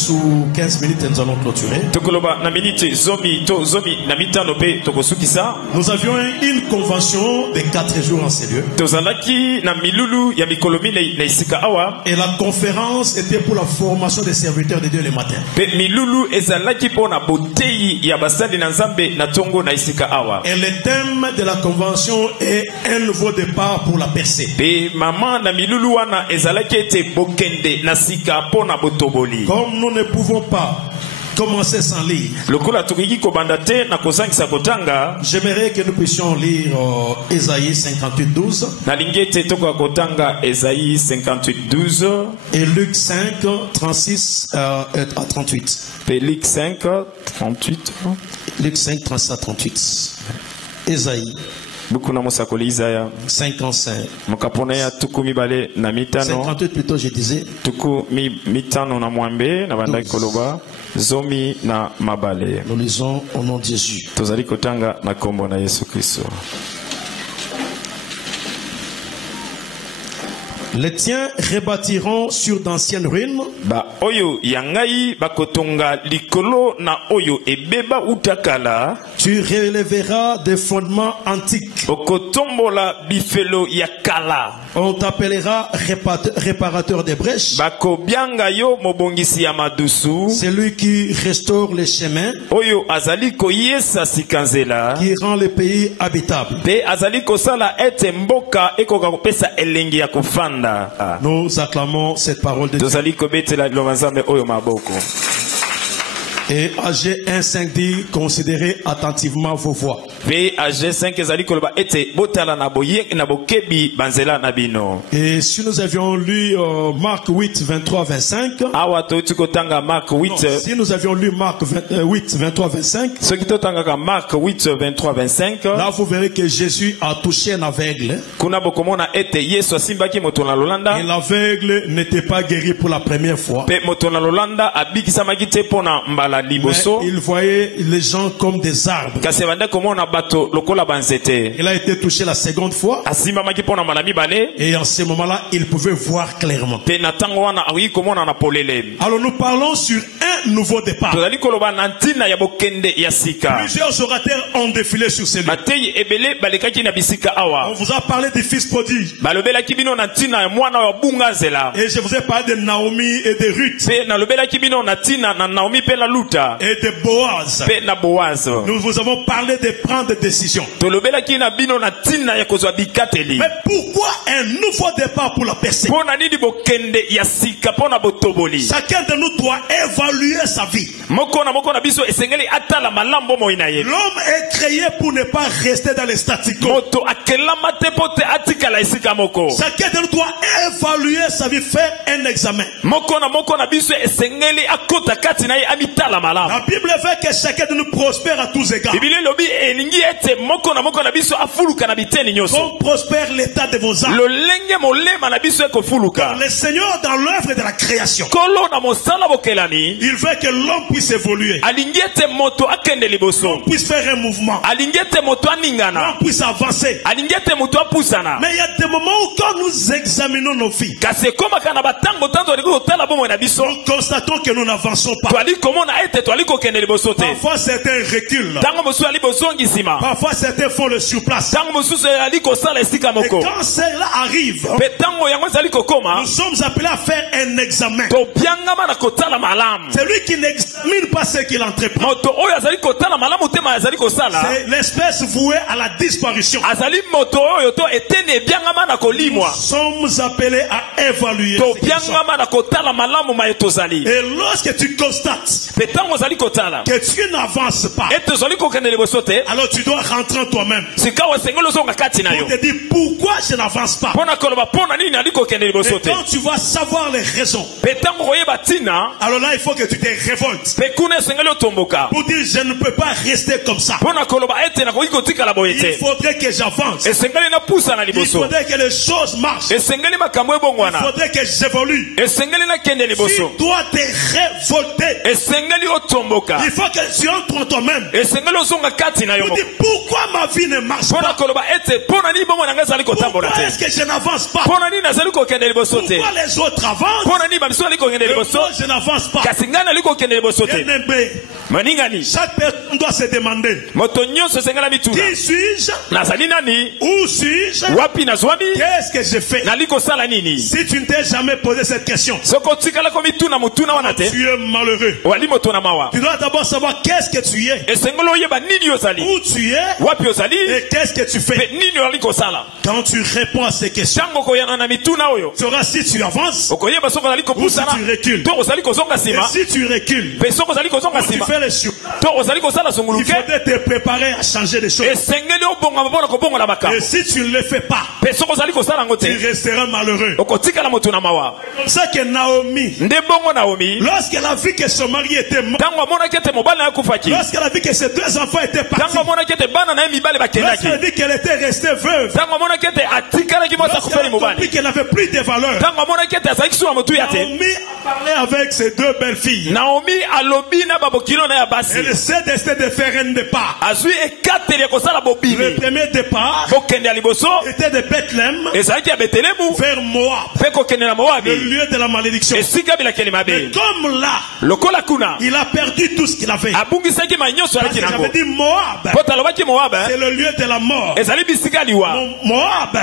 sous 15 minutes, nous allons clôturer. Nous avions une convention de 4 jours en ces lieux. Et la conférence était pour la formation des serviteurs de Dieu le matin. Et le thème de la convention est un nouveau départ pour la percée. Comme nous ne pouvons pas commencer sans lire, j'aimerais que nous puissions lire Ésaïe 58:12 et Luc 5, 36 à 38. Luc 5, 38. Luc 5, 36 à 38. Ésaïe 55. 58 plutôt, je disais. Nous lisons au nom de Jésus. Les tiens rebâtiront sur d'anciennes ruines. Tu relèveras des fondements antiques. On t'appellera réparateur des brèches. C'est lui qui restaure les chemins, qui rend le pays habitable. Nous acclamons cette parole de Dieu. Et AG 1:5 dit, considérez attentivement vos voix. Et si nous avions lu Marc 8, 23, 25, si nous avions lu Marc 8, 23, 25, là vous verrez que Jésus a touché un aveugle. Et l'aveugle n'était pas guéri pour la première fois. Mais il voyait les gens comme des arbres. Il a été touché la seconde fois. Et en ce moment-là, il pouvait voir clairement. Alors nous parlons sur un nouveau départ. Plusieurs orateurs ont défilé sur ces lieux. On vous a parlé des fils prodiges. Et je vous ai parlé de Naomi et de Ruth. Et de Boaz. Nous vous avons parlé de prendre des décisions. Mais pourquoi un nouveau départ pour la percée? Chacun de nous doit évaluer sa vie. L'homme est créé pour ne pas rester dans les statu quo. Chacun de nous doit évaluer sa vie, faire un examen. La Bible veut que chacun de nous prospère à tous égards. Comme prospère l'état de vos âmes. Car le Seigneur, dans l'œuvre de la création, il veut que l'homme puisse évoluer. L'homme puisse faire un mouvement. L'homme puisse avancer. Mais il y a des moments où quand nous examinons nos vies, nous constatons que nous n'avançons pas. Parfois certains reculent. Parfois certains font le surplace. Et quand cela arrive, nous sommes appelés à faire un examen. Celui qui n'examine pas ce qu'il entreprend, c'est l'espèce vouée à la disparition. Nous sommes appelés à évaluer. Et lorsque tu constates que tu n'avances pas, alors tu dois rentrer en toi-même pour te dire pourquoi je n'avance pas. Et quand tu vas savoir les raisons, alors là il faut que tu te révoltes pour dire je ne peux pas rester comme ça. Il faudrait que j'avance. Il faudrait que les choses marchent. Il faudrait que j'évolue. Si tu dois te révolter, il faut que tu entres en toi-même pour dire pourquoi ma vie ne marche pas? Pourquoi est-ce que je n'avance pas? Pourquoi les autres avancent? Moi, je n'avance pas. Chaque personne doit se demander, qui suis-je? Où suis-je? Qu'est-ce que je fais? Si tu ne t'es jamais posé cette question, tu es malheureux. Tu dois d'abord savoir qu'est-ce que tu es, où tu es et qu'est-ce que tu fais. Quand tu réponds à ces questions, tu sauras si tu avances ou si tu recules. Et si tu recules, tu fais les choses, il faudrait te préparer à changer les choses. Et si tu ne le fais pas, tu resteras malheureux. C'est ça que Naomi, lorsqu'elle a vu que son mari était mort, lorsqu'elle a vu que ses deux enfants étaient partis, lorsqu'elle a vu qu'elle était restée veuve, lorsqu'elle a compris qu'elle n'avait plus de valeur, Naomi a parlé avec ses deux belles filles. Elle s'est décidée de faire un départ. Le premier départ était de Bethléem vers Moab, le lieu de la malédiction. Mais comme là, il a perdu tout ce qu'il avait. J'avais dit Moab, c'est le lieu de la mort. Moab,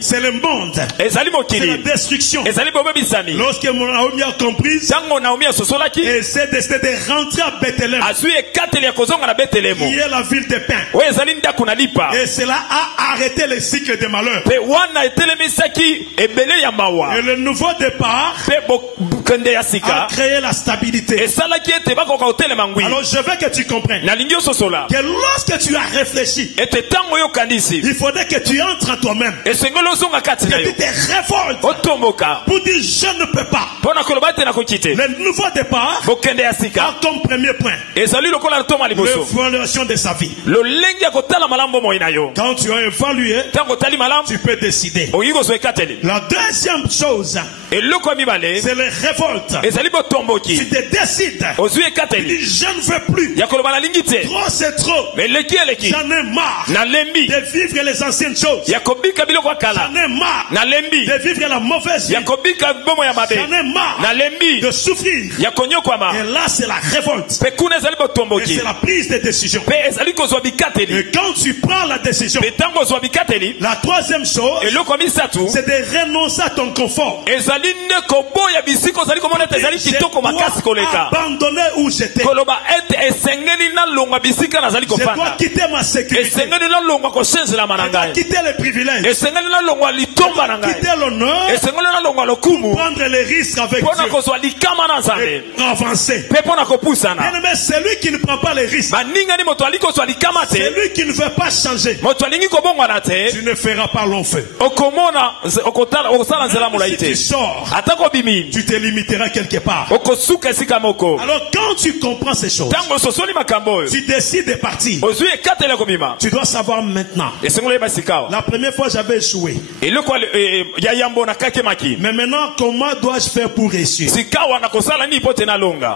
c'est le monde. C'est la destruction. Lorsque Naomi a compris, elle s'est décidée de rentrer à Bethléem, qui est la ville des pains. Et cela a arrêté le cycle de malheur. Et le nouveau départ a créé la stabilité. Alors je veux que tu comprennes que lorsque tu as réfléchi, il faudrait que tu entres en toi-même, que tu te révoltes pour dire je ne peux pas. Le nouveau départ a comme premier point l'évaluation de sa vie. Quand tu as évalué, tu peux décider. La deuxième chose, c'est les révoltes. Tu te décides. Tu dis je ne veux plus. Trop c'est trop. J'en ai marre de vivre les anciennes choses. J'en ai marre de vivre la mauvaise vie. J'en ai marre de souffrir. Et là c'est la révolte. Et c'est la prise de décision. Et quand tu prends la décision, la troisième chose, c'est de renoncer à ton confort. Abandonner où j'étais. Je dois quitter ma sécurité. Je dois quitter les privilèges. Je dois quitter l'honneur pour prendre les risques avec Dieu et avancer. Mais celui qui ne prend pas les risques, celui qui ne veut pas changer, tu ne feras pas long feu. Si tu sors, tu te limiteras quelque part. Alors quand tu comprends ces choses, tu décides de partir. Tu dois savoir maintenant. La première fois j'avais échoué. Mais maintenant comment dois-je faire pour réussir?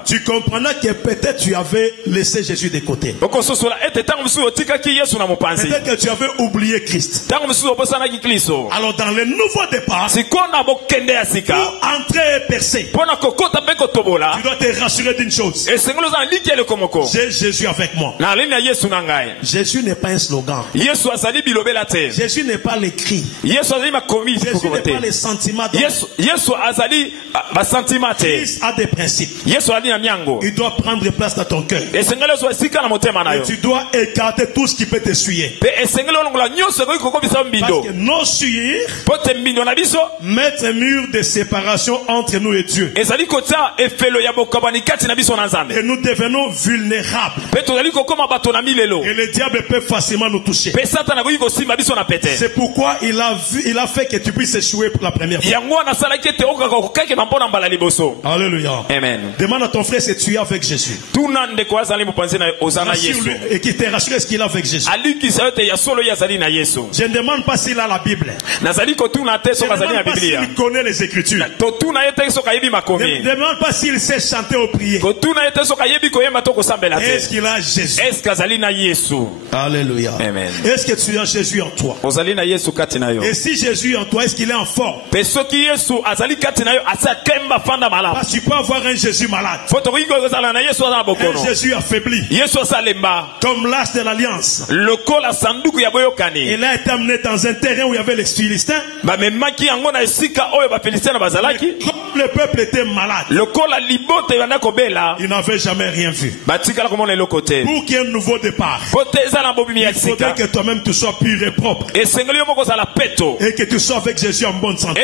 Tu comprendras que peut-être tu avais laissé Jésus de côté. Peut-être que tu avais oublié Christ. Alors dans le nouveau départ, pour entrer et percer, tu dois te rassurer d'une chose. J'ai Jésus avec moi. Jésus n'est pas un slogan. Jésus n'est pas les cris. Jésus n'est pas les sentiments. Christ a des principes. Il doit prendre place dans ton cœur. Et tu dois écarter tout ce qui peut te suyer. Parce que nos suyers mettent un mur de séparation entre nous et Dieu. Et nous devenons vulnérables. Et le diable peut facilement nous toucher. C'est pourquoi il a fait que tu puisses échouer pour la première fois. Alléluia. Amen. Demande à ton frère si tu es avec Jésus. Et qui te rassure ce qu'il a avec Jésus. Je ne demande pas s'il a la Bible. Je ne demande pas s'il connaît les Écritures. Ne demande pas s'il sait chanter ou prier. Est-ce qu'il a Jésus? Alléluia. Amen. Est-ce que tu as Jésus en toi? Et si Jésus est en toi, est-ce qu'il est en forme? Parce que tu peux avoir un Jésus malade, un Jésus affaibli, comme l'as de l'alliance. Il a été amené dans un terrain où il y avait les Philistins. Comme le peuple était malade, il n'avait jamais rien vu. Pour qu'il y ait un nouveau départ, il faudrait que toi-même tu sois pur et propre, et que tu sois avec Jésus en bonne santé.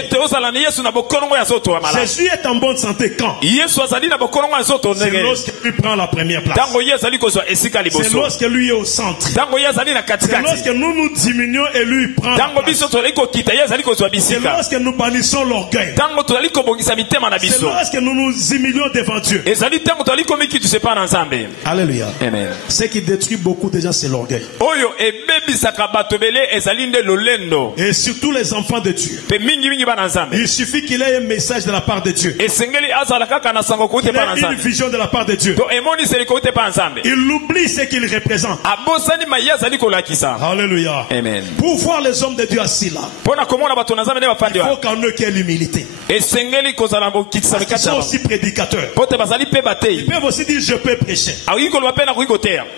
Jésus est en bonne santé quand? C'est lorsque lui prend la première place. C'est lorsque lui est au centre. C'est lorsque nous diminuons et lui prend la place. C'est lorsque nous bannissons l'orgueil. C'est lorsque nous nous humilions devant Dieu. Alléluia. Amen. Ce qui détruit beaucoup de gens, c'est l'orgueil. Et surtout les enfants de Dieu. Il suffit qu'il ait un message de la part de Dieu, qu'il ait une vision de la part de Dieu. Il oublie ce qu'il représente. Alléluia. Amen. Pour voir les hommes de Dieu assis là, il faut qu'en eux qu'il y ait l'humilité. Ils sont aussi prédicateurs. Ils peuvent aussi dire je peux prêcher.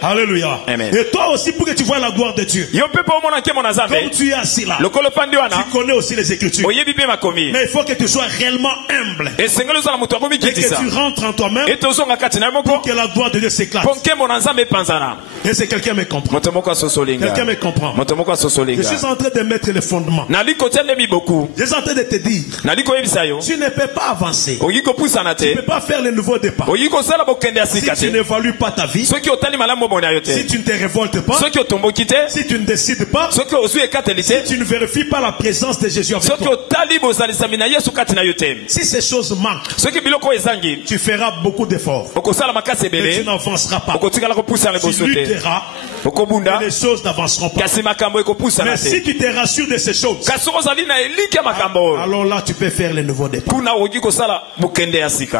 Alléluia. Amen. Et toi aussi, pour que tu vois la gloire de Dieu, comme tu es assis là, tu connais aussi les Écritures. Mais il faut que tu sois réellement humble et que tu rentres en toi-même pour que la gloire de Dieu s'éclate. Et si quelqu'un me comprend, quelqu'un me comprend, je suis en train de mettre les fondements. Je suis en train de te dire, tu ne peux pas avancer, tu ne peux pas faire le nouveau départ si tu n'évalues pas ta vie, si tu ne te révoltes pas, si tu ne décides pas, si tu ne vérifies pas la présence de Jésus avec toi. Si ces choses manquent, tu feras beaucoup d'efforts et tu n'avanceras pas. Tu lutteras et les choses n'avanceront pas. Mais si tu te rassures de ces choses, alors là tu peux faire le nouveau départ.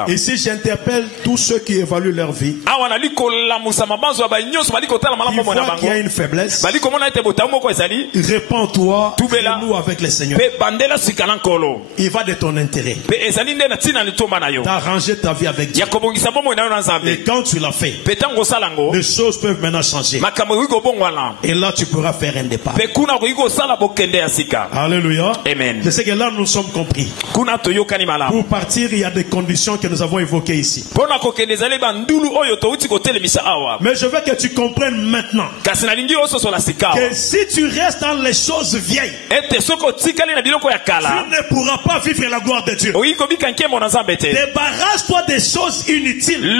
Ici j'interpelle tous ceux qui évaluent leur vie, qui voient qu'il y a une faiblesse. Répands-toi, nous avec le Seigneur. Il va de ton intérêt d'arranger ta vie avec Dieu. Et quand tu l'as fait, les choses peuvent maintenant changer. Et là tu pourras faire un départ. Alléluia. Amen. Je sais que là nous sommes compris. Pour partir, il y a des conditions que nous avons évoquées ici. Mais je veux que tu comprennes maintenant que si tu restes dans les choses vieilles, tu ne pourras pas vivre la gloire de Dieu. Débarrasse-toi des choses inutiles.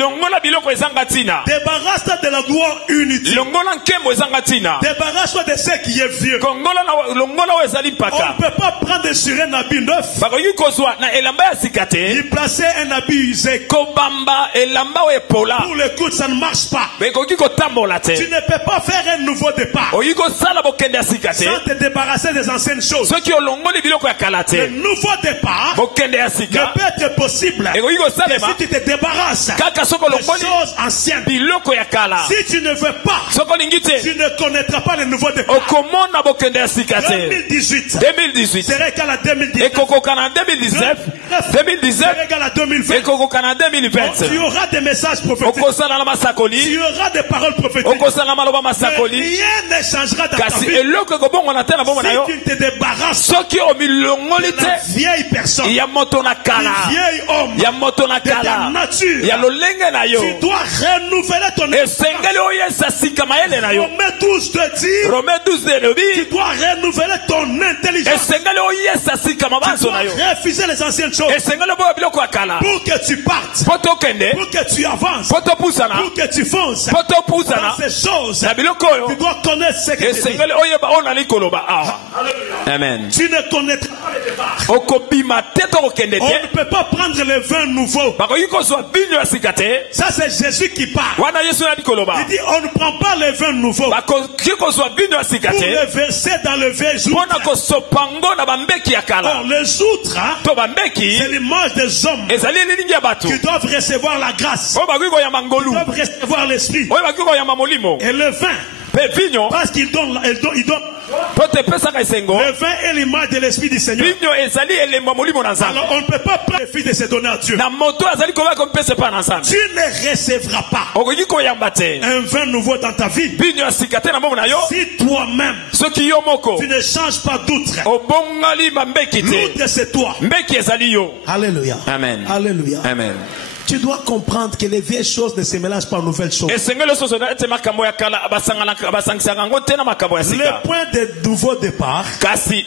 Débarrasse-toi de la gloire inutile. Débarrasse-toi de ce qui est vieux. On ne peut pas prendre sur un habit neuf y placer un habit usé. Pour le coup, ça ne marche pas. Tu ne peux pas faire un nouveau départ sans te débarrasser des anciennes choses. Le nouveau départ ne peut être possible que si tu te débarrasses des choses anciennes. Si tu ne veux pas, tu ne connaîtras pas le nouveau départ. 2018 serait égal à 2019. 2019 serait égal à 2020. Tu auras des messages prophétiques. Tu auras des paroles prophétiques. Mais rien ne changera dans ta vie si tu ne te débarrasses de la vieille personne, du vieil homme, de ta nature. Tu dois renouveler ton esprit. Romains 12 te dit, tu dois renouveler ton intelligence. Tu dois refuser les anciennes choses pour que tu partes, pour que tu avances, pour que tu fonces dans ces choses. Tu dois connaître ce que tu dis. Amen. Tu ne connaîtras pas le départ. On ne peut pas prendre le vin nouveau. Ça c'est Jésus qui parle. Il dit on ne prend pas le vin nouveau pour le verser dans le vieil outre. Or les outres, c'est l'image des hommes qui doivent recevoir la grâce, qui doivent recevoir l'esprit. Et le vin, parce qu'il donne, le vin est l'image de l'esprit du Seigneur. Alors on ne peut pas prendre le fils de se donner à Dieu. Tu ne recevras pas un vin nouveau dans ta vie si toi-même tu ne changes pas d'outre. L'outre c'est toi. Alléluia. Amen. Alléluia. Amen. Tu dois comprendre que les vieilles choses ne se mélangent pas aux nouvelles choses. Le point de nouveau départ, c'est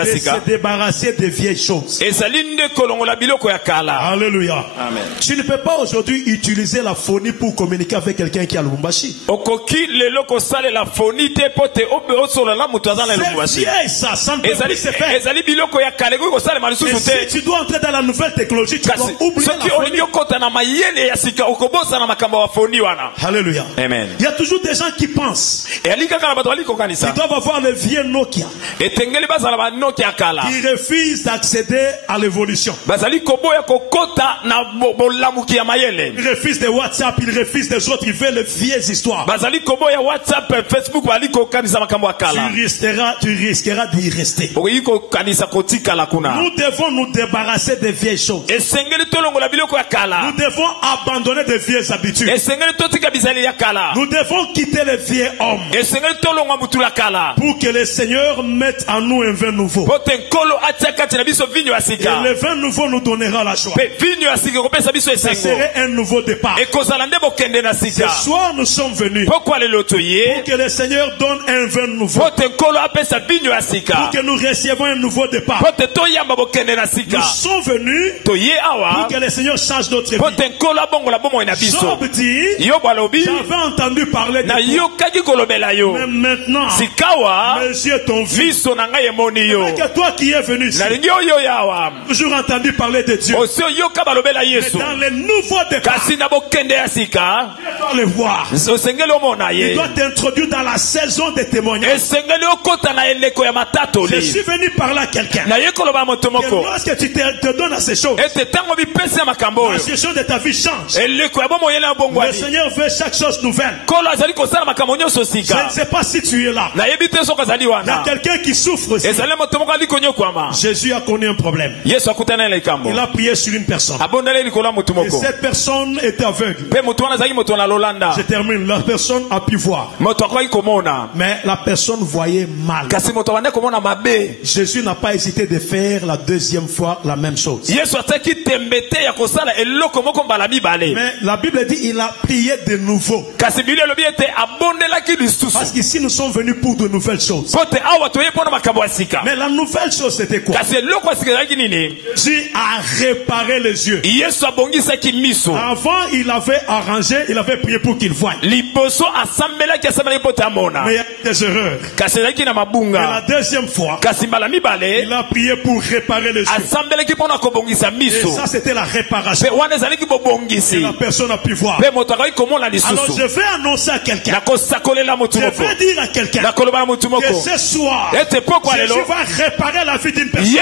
de se débarrasser des vieilles choses. Alléluia. Amen. Tu ne peux pas aujourd'hui utiliser la phonie pour communiquer avec quelqu'un qui est à Lubumbashi. C'est vieille ça, ça ne peut plus se faire. Et si tu dois entrer dans la nouvelle technologie, tu dois oublier la phonie. Alléluia. Amen. Il y a toujours des gens qui pensent qu'ils doivent avoir le vieux Nokia, qui refusent d'accéder à l'évolution. Ils refusent des WhatsApp, ils refusent des autres, ils veulent les vieilles histoires. Tu risqueras d'y rester. Nous devons nous débarrasser des vieilles choses. Nous devons abandonner des vieilles habitudes. Nous devons quitter les vieux hommes pour que le Seigneur mette en nous un vin nouveau. Et le vin nouveau nous donnera la joie. Ça serait un nouveau départ. Ce soir nous sommes venus pour que le Seigneur donne un vin nouveau, pour que nous recevions un nouveau départ. Nous sommes venus pour que le Seigneur change notre vie. Job dit, j'avais entendu parler de toi, mais maintenant mes yeux t'ont vu. Que toi qui es venu ici, toujours entendu parler de Dieu, mais dans les nouveaux départs, tu dois le voir. Il doit t'introduire dans la saison des témoignages. Je suis venu parler à quelqu'un. Lorsque tu te donnes à ces choses, la situation de ta vie change. Le Seigneur veut chaque chose nouvelle. Je ne sais pas si tu es là. Il y a quelqu'un qui souffre aussi. Jésus a connu un problème. Il a prié sur une personne. Et cette personne était aveugle. Je termine. La personne a pu voir, mais la personne voyait mal. Jésus n'a pas hésité de faire la deuxième fois la même chose. Mais la Bible dit il a prié de nouveau. Parce qu'ici nous sommes venus pour de nouvelles choses. Mais la nouvelle chose c'était quoi? Jésus a réparé les yeux. Avant il avait arrangé, il avait prié pour qu'il voie. Mais il y a des erreurs. Et la deuxième fois il a prié pour réparer les yeux. Et ça c'était la réparation. Et la personne a pu voir. Alors je vais annoncer à quelqu'un, je vais dire à quelqu'un que ce soir Jésus va réparer la vie d'une personne.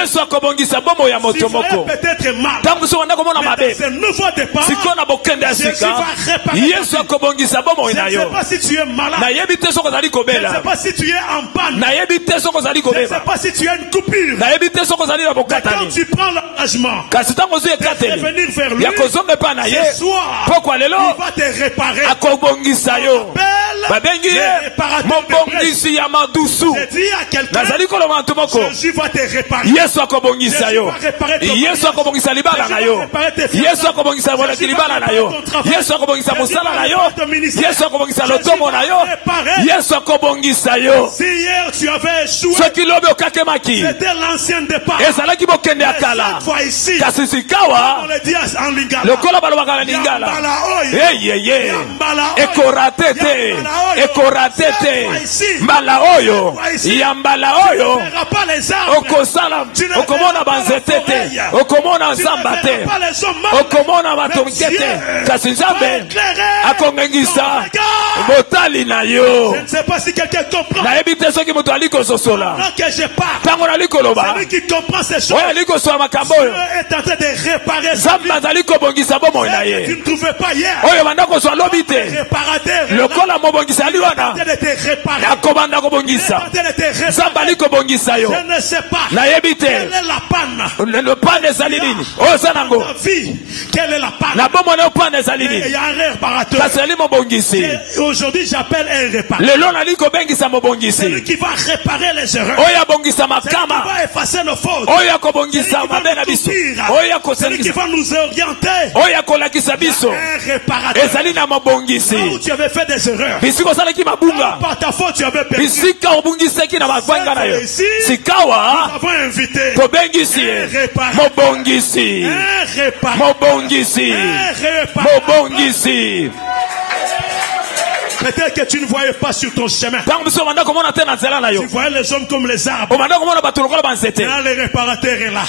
Si vous voyez peut-être mal, mais dans ce nouveau départ, Jésus va réparer. Je ne sais pas si tu es malade, je ne sais pas si tu es en panne, je ne sais pas si tu as une coupure. Mais quand tu prends l'engagement de venir vers lui, ce soir il va te réparer. Je dis à quelqu'un, Jésus va te réparer. Jésus va réparer ton Jésus va réparer tes finances. Jésus va réparer ton travail. Jésus va réparer ton ministère. Si hier tu avais échoué, c'était l'ancien départ. Cette fois ici, on le dit en lingala. Mbala oyo yambala oyo okosala okomona banzetete okomona nzambate okomona batomikete kasi nzambe akongengisa botali na yo. Je ne sais pas si quelqu'un comprend. Nayebi te soki moto ali kososola tango nali koloba celui qui comprend ces choses oyo ali kosola makambo oyo est en train de réparer nzambe azali kobongisa bomoi na ye. Tu ne trouvais pas hier oyo banda kozwa lobi te lokola mobongisa ali wana akobanda kobongisa nzambe ali kobongisa yo. Je ne sais pas nayebi te quelle est la panne le panne ezali nini oyo oza nango quelle est la panne na bomoi na panne ezali nini il y a un réparateur kasi ali mobongisi. Aujourd'hui j'appelle un réparateur lelo nali kobengisa mobongisi celui qui va réparer les erreurs oyo abongisa celui qui makama va effacer nos fautes oyo akobongisa mabe na biso oyo celui qui va nous orienter oyo akolakisa biso un réparateur ezali na mobongisi où tu avais fait des erreurs bisika osalaki mabunga par ta faute tu avais perdu bisika obungisaki na mabanga na yo sikawa nous avons invité tobengisi ye mobongisi mobongisi mobongisi. Peut-être que tu ne voyais pas sur ton chemin. Tu voyais les hommes comme les arbres. Là, le réparateur est là.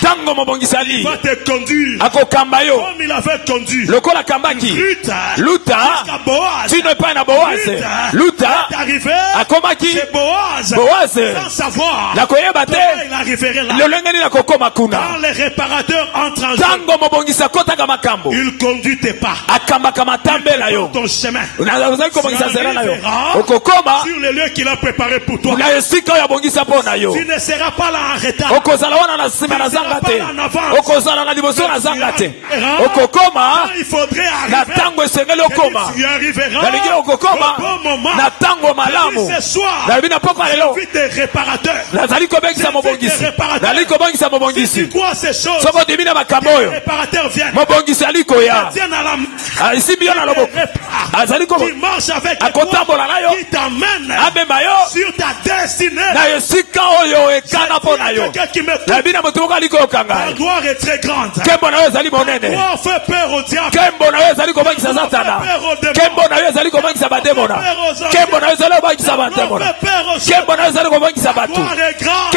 Il va te conduire comme il avait conduit Luta jusqu'à Boaz. Luta est arrivé chez Boaz sans savoir comment il arriverait là. Quand le réparateur entre en jeu, il conduit tes pas. Ton chemin. Sur le lieu qu'il a préparé pour toi. Tu ne seras pas là en retard. Tu ne seras pas là en avance. Il faudrait arriver. Tu y arriveras au bon moment. Ce soir, j'invite des réparateurs. Si tu crois ces choses, les réparateurs viennent. Tiens à la main. Qui marche avec toi. Qui t'amène sur ta destinée. Quelqu'un qui me trouve. La gloire est très grande. La gloire fait peur au diable. La gloire fait peur aux démons. La gloire fait peur aux anges. La gloire fait peur aux choses. La gloire est grande.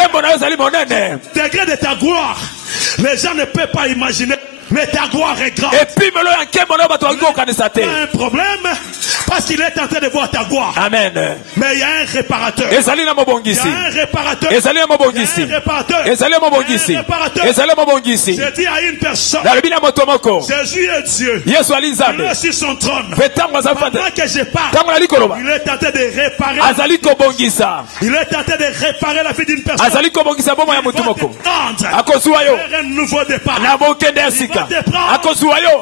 Le degré de ta gloire, les gens ne peuvent pas imaginer. Mais ta gloire est grande. Et puis, pas un problème, parce qu'il est en train de voir ta gloire. Amen. Mais il y a un réparateur. Il y a un réparateur. Il y a un réparateur. J'ai dit à une personne, Jésus est Dieu. Il est sur son trône. Pendant que je parle, il est en train de réparer. Il est en train de réparer la vie d'une personne. Il va te prendre vers un nouveau départ.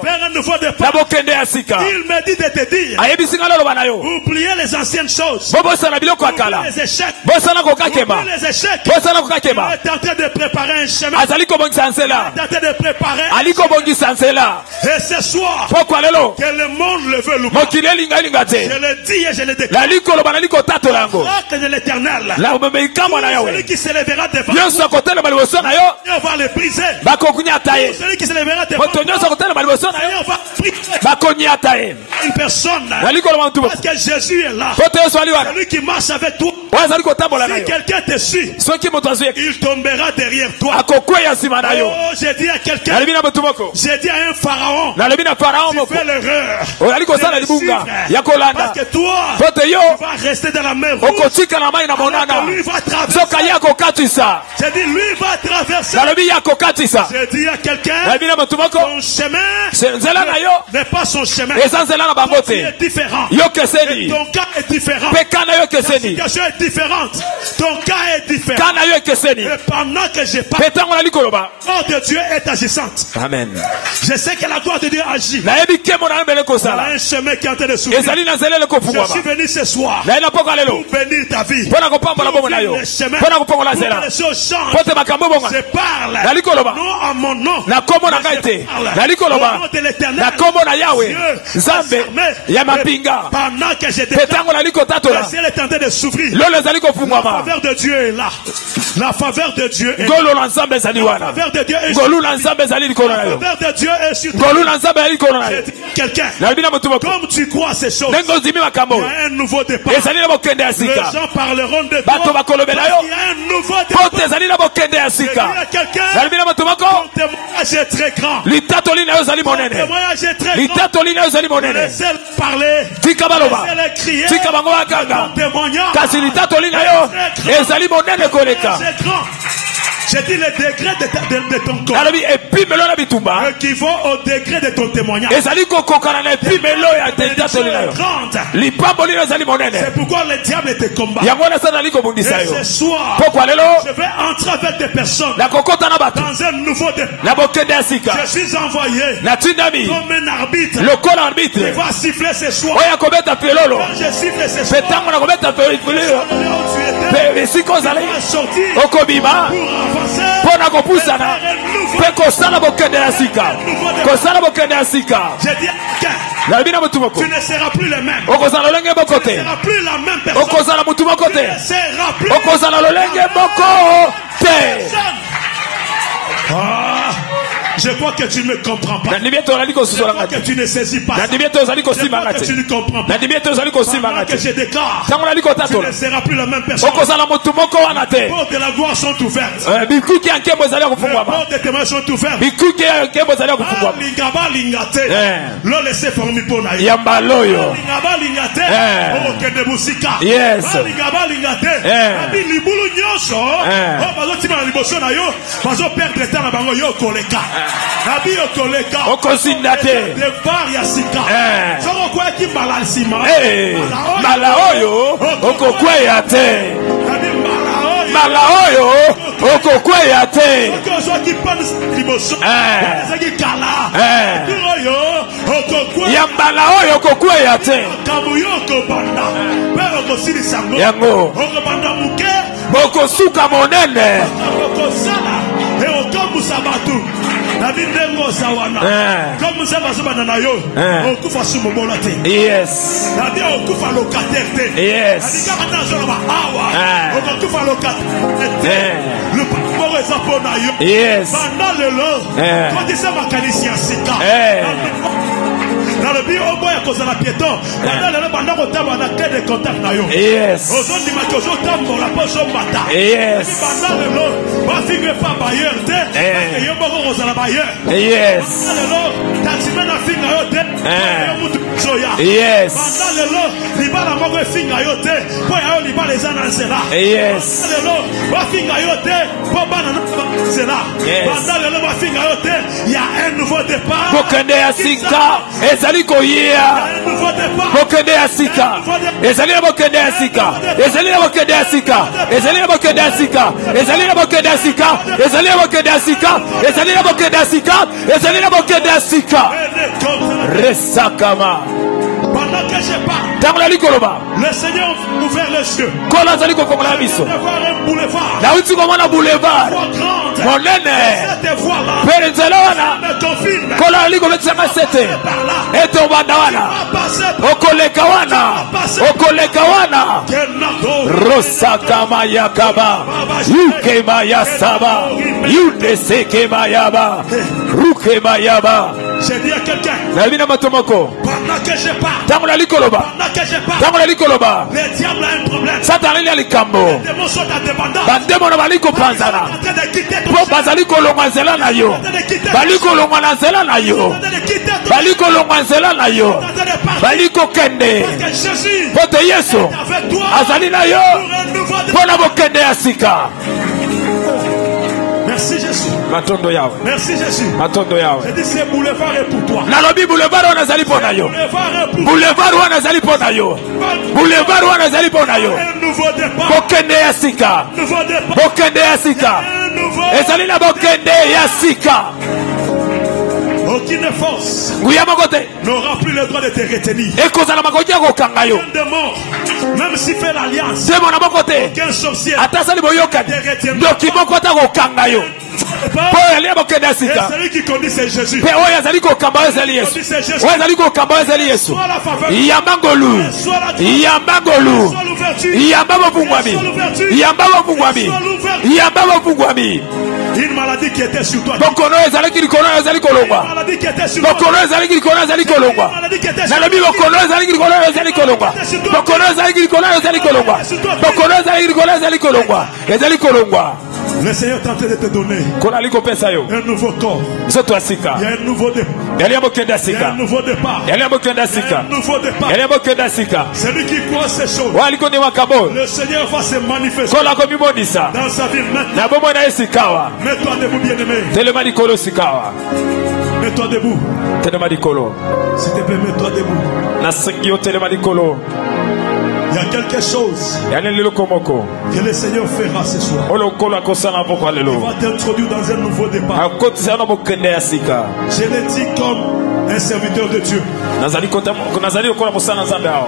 Vers un nouveau départ. Il me dit de te dire, oubliez les anciennes choses. Oubliez les échecs. Oubliez les échecs. Il est en train de préparer un chemin. Il est en train de préparer un chemin. Et ce soir, que le monde le veut ou pas, je le dis et je le déclare. L'ordre de l'Éternel, celui qui se lèvera devant nous, on va le briser. Celui qui se lèvera devant nous, une personne, parce que Jésus est là, celui qui marche avec toi. Si quelqu'un te suit, il tombera derrière toi. Oh, j'ai dit à quelqu'un, j'ai dit à un pharaon, tu fais l'erreur. Parce que toi, tu vas rester dans la mer rouge. Lui va traverser. J'ai dit, lui va traverser. J'ai dit à quelqu'un, ton chemin n'est pas son chemin. Ton est différent. Et ton cas est différent. Ta situation est différente. Ton cas est différent. Et pendant que je parle, la gloire de Dieu est agissante. Amen. Je sais que la gloire de Dieu agit. Il y a un chemin qui est en train de s'ouvrir. Je suis venu ce soir pour bénir ta vie. Pour le chemin, pour que les choses changent. Je parle non à mon nom. Au nom de l'Éternel, Dieu, Pendant que j'étais le ciel est en train de s'ouvrir. La faveur de Dieu est là. La faveur de Dieu est là. La faveur de Dieu est sur toi. La faveur de Dieu est sur toi. Quelqu'un, comme tu crois ces choses, il y a un nouveau départ. Les gens parleront de toi. Il y a un nouveau départ. Il y a quelqu'un, ton témoignage est très grand. Ton témoignage est très grand. Laissez-le parler. Laissez-le crier. Ton témoignage est très grand. J'ai dit le degré de ton corps équivaut au degré de ton témoignage. C'est pourquoi le diable te combat. Et ce soir, je vais entrer avec des personnes dans un nouveau départ. Je suis envoyé comme un arbitre qui va siffler ce soir. Quand je siffle ce soir, Pona kopusana peko sana bokende ya sika kosala bokende ya sika la bina mutu moko tu ne seras plus le même okozala lolenge bokote tu ne seras plus la même personne okozala mutu moko te okozala lolenge boko te. Je crois que tu ne me comprends pas. Je crois que tu ne saisis pas ça. Je crois que tu ne comprends pas. Pendant que je déclare, tu ne seras plus la même personne. Les portes de la gloire sont ouvertes. Les portes de témoins sont ouvertes. Lingaba lingate. L'on laissait former pour naïe. Lingaba lingate. Okende musika. Lingaba lingate. Abi libulu nyonso. Bazo tima liboso na yo. Bazo perdre temps na bango yo koleka. Abi okoleka. Okosindate. De var ya sika. Soko kwa ki malansima. Mala oyo okokweya te. Abi mala oyo okokweya te. Okozo ki pan liboso. Ezaki kala. Ya mala oyo okokweya te. Kabuyo okobanda. Pero kosili sango. Yango. Okobanda muke. Bokosuka monene. Okosala. E okomusa batu. Comme ça va se bananayo, on coupe sous mon bolate. Yes. On coupe à locataire. Yes. On coupe à locataire. Le passeport est zaponayo. Yes. Pendant le long, quand il s'est mécanicien, c'est quand. Dans le bio, au moins, à cause de la piéton, pendant qu'on t'a un acte de contact. Yes. Aux autres, il m'a toujours t'a pour la poche au matin. Yes. Pendant le long, pas figure pas bailleur, et yo beaucoup aux la bailleur. Yes. Pendant le long, taximène a fini à yote. Yes. Pendant le long, l'ibal a mort fini à yote. Pour y l'ibal les annoncés là. Yes. Pendant le long, va fini à yote. Pour banana, c'est là. Pendant le long, va fini à yote. Il y a un nouveau départ. Bokende Asika. Ezali koyea. Bokende Asika. Ezali bokende Asika. Ezali bokende Asika. Ezali bokende Asika. Ezali bokende Asika. Ezali bokende Asika. Ezali bokende Asika. Ezali bokende Asika. Resakama. Pendant que je parle, le Seigneur a ouvert les yeux. Il y a un boulevard. Là où tu commences un boulevard. Mon nene. Perenzelona. Kola aliko metsema sete. Eto bandawana. Okolekawana. Okolekawana. Rosa kama yakaba. Yuke mayasaba. Yute seke mayaba. Ruke mayaba. J'ai dit à quelqu'un. Pendant que je parle. Pendant que je parle. Le diable a un problème. Satan a les démons sont en dépendance. Bandemo na baliko panzana. Po bazaliko longwanzela na yo. Baliko longwanzela na yo. Baliko longwanzela na yo. Baliko kende. Pote Yesu. Azali na yo. Pona bokende asika. Merci Jésus. Matondo yawe. Merci Jésus. Matondo yawe. Je dis ce boulevard est pour toi. Nalobi boulevard wana zali pona yo. Boulevard wana zali pona yo. Boulevard wana zali pona yo. Un nouveau départ. Bokende yasika. Nouveau départ. Bokende yasika. Ezali na bokende yasika. Aucune force n'aura plus le droit de te retenir. De mort, même s'il fait l'alliance, aucun sorcier ne te retiendra. départ. Et celui qui conduit c'est Jésus. Soit la faveur. Une maladie qui était sur toi. Une maladie qui était sur toi. Le Seigneur est en train de te donner un nouveau corps. Il y a un nouveau départ. Il y a un nouveau départ. Il y a un nouveau départ. Celui qui croit ces choses, le Seigneur va se manifester dans sa vie maintenant. Mets-toi debout, bien-aimé. Mets-toi debout. S'il te plaît, mets-toi debout. Il y a quelque chose que le Seigneur fera ce soir. Il va t'introduire dans un nouveau départ. Je l'ai dit comme un serviteur de Dieu.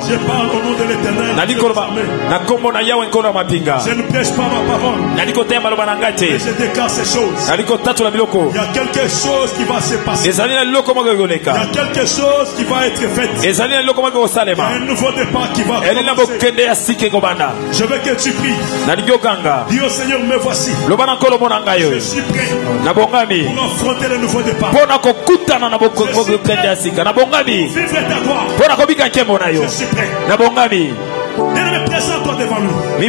Je parle au nom de l'Éternel. Je ne prêche pas ma parole. Mais je déclare ces choses. Il y a quelque chose qui va se passer. Il y a quelque chose qui va être fait. Il y a un nouveau départ qui va commencer. Je veux que tu pries. Dis au Seigneur, me voici. Je suis prêt pour affronter le nouveau départ. Vivre ta gloire. Je suis prêt. Présente-toi devant nous.